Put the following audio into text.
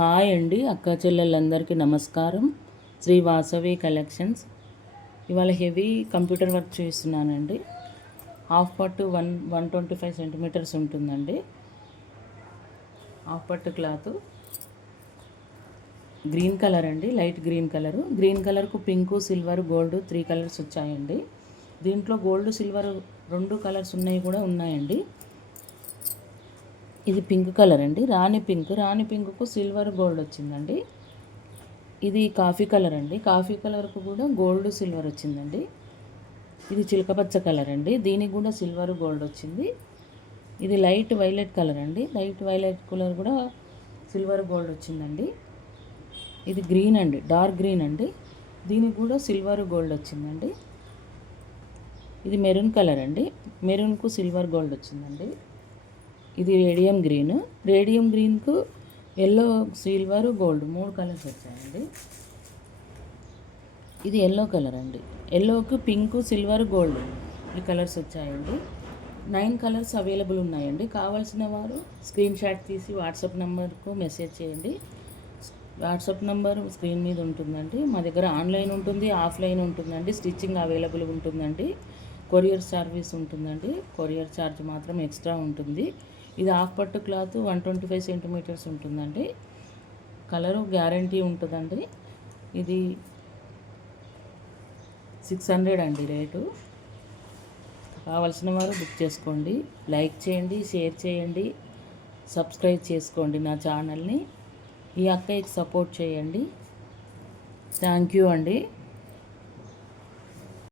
Hi అండి, అక్క చెల్లెళ్ళందరికీ నమస్కారం. శ్రీ వాసవి కలెక్షన్స్. ఇవాళ హెవీ కంప్యూటర్ వర్క్ చేస్తున్నానండి. హాఫ్ పట్టు 125 సెంటీమీటర్స్ ఉంటుందండి. Half pattu cloth green colour అండి, లైట్ గ్రీన్ కలర్కు పింకు, సిల్వర్, గోల్డ్ 3 కలర్స్ వచ్చాయండి. దీంట్లో గోల్డ్, సిల్వర్ 2 కలర్స్ ఉన్నాయండి. ఇది పింక్ కలర్ అండి, రాణి పింక్కు సిల్వర్ గోల్డ్ వచ్చిందండి. ఇది కాఫీ కలర్ అండి, కాఫీ కలర్కు కూడా గోల్డ్ సిల్వర్ వచ్చిందండి. ఇది చిలకపచ్చ కలర్ అండి, దీనికి కూడా సిల్వర్ గోల్డ్ వచ్చింది. ఇది లైట్ వైలెట్ కలర్ అండి, లైట్ వైలెట్ కలర్ కూడా సిల్వర్ గోల్డ్ వచ్చిందండి. ఇది గ్రీన్ అండి, డార్క్ గ్రీన్ అండి, దీనికి కూడా సిల్వర్ గోల్డ్ వచ్చిందండి. ఇది మెరూన్ కలర్ అండి, మెరూన్కు సిల్వర్ గోల్డ్ వచ్చిందండి. ఇది రేడియం గ్రీన్కు ఎల్లో, సిల్వర్, గోల్డ్ 3 కలర్స్ వచ్చాయండి. ఇది ఎల్లో కలర్ అండి, ఎల్లోకి పింక్, సిల్వర్, గోల్డ్ ఈ కలర్స్ వచ్చాయండి. 9 కలర్స్ అవైలబుల్ ఉన్నాయండి. కావాల్సిన వారు స్క్రీన్ షాట్ తీసి వాట్సాప్ నెంబర్కు మెసేజ్ చేయండి. వాట్సాప్ నెంబర్ స్క్రీన్ మీద ఉంటుందండి. మా దగ్గర ఆన్లైన్ ఉంటుంది, ఆఫ్లైన్ ఉంటుందండి. స్టిచ్చింగ్ అవైలబుల్ ఉంటుందండి. కొరియర్ సర్వీస్ ఉంటుందండి. కొరియర్ ఛార్జ్ మాత్రం ఎక్స్ట్రా ఉంటుంది. ఇది హాఫ్ పట్టు క్లాత్ 125 సెంటీమీటర్స్ ఉంటుందండి. కలరు గ్యారంటీ ఉంటుందండి. ఇది 600 అండి రేటు. కావాల్సిన వారు బుక్ చేసుకోండి. లైక్ చేయండి, షేర్ చేయండి, సబ్స్క్రైబ్ చేసుకోండి నా ఛానల్ని. ఈ అక్కయ్యకి సపోర్ట్ చేయండి. థ్యాంక్ యూ అండి.